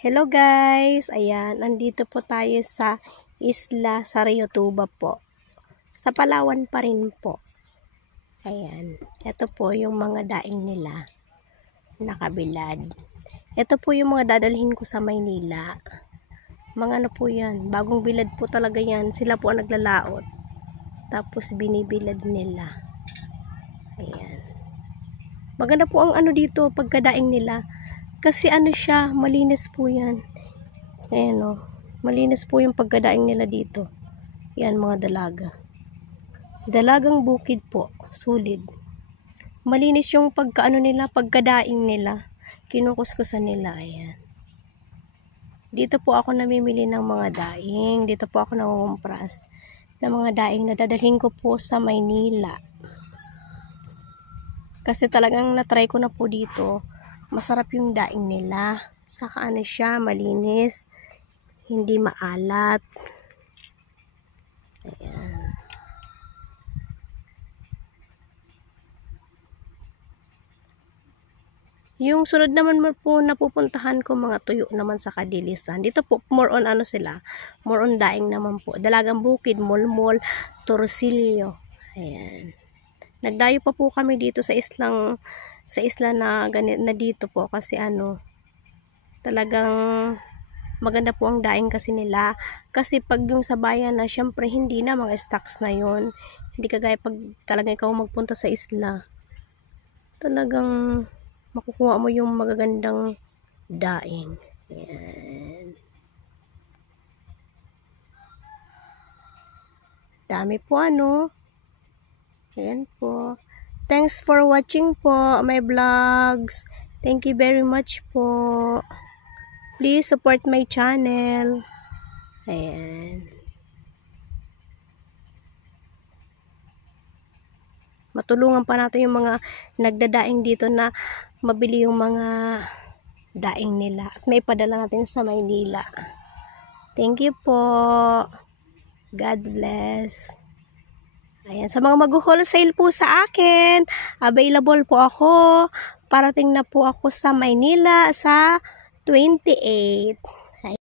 Hello guys! Ayan, nandito po tayo sa isla sa Rio Tuba po. Sa Palawan pa rin po. Ayan, ito po yung mga daing nila. Nakabilad. Ito po yung mga dadalhin ko sa Maynila. Mga ano po yan, bagong bilad po talaga yan. Sila po ang naglalaot. Tapos binibilad nila. Ayan. Maganda po ang ano dito, pagkadaing nila. Kasi ano siya, malinis po yan. Ayan o. Malinis po yung pagkadaing nila dito. Yan mga dalaga. Dalagang bukid po. Solid. Malinis yung pagkaano nila, pagkadaing nila. Kinukuskusan nila. Ayan. Dito po ako namimili ng mga daing. Dito po ako nangungumpras ng mga daing na dadalhin ko po sa Maynila. Kasi talagang natry ko na po dito. Masarap yung daing nila. Saka ano siya, malinis. Hindi maalat. Ayan. Yung sunod naman po napupuntahan ko mga tuyo naman sa Kadilisan. Dito po more on ano sila. More on daing naman po. Dalagang bukid, mulmol, torsilyo. Ayan. Nagdayo pa po kami dito sa isla na ganit na dito po kasi ano talagang maganda po ang daing kasi nila. Kasi pag yung sa bayan na syempre hindi na mga stocks na yon. Hindi kagaya pag talaga ikaw magpunta sa isla. Talagang makukuha mo yung magagandang daing. Ayan. Dami po ano. Ayan po. Thanks for watching po my vlogs. Thank you very much po. Please support my channel. Ayan. Matulungan pa natin yung mga nagdadaing dito na mabili yung mga daing nila. At maipadala natin sa Maynila. Thank you po. God bless. Ayan, sa mga mag-wholesale po sa akin, available po ako. Parating na po ako sa Maynila sa 28.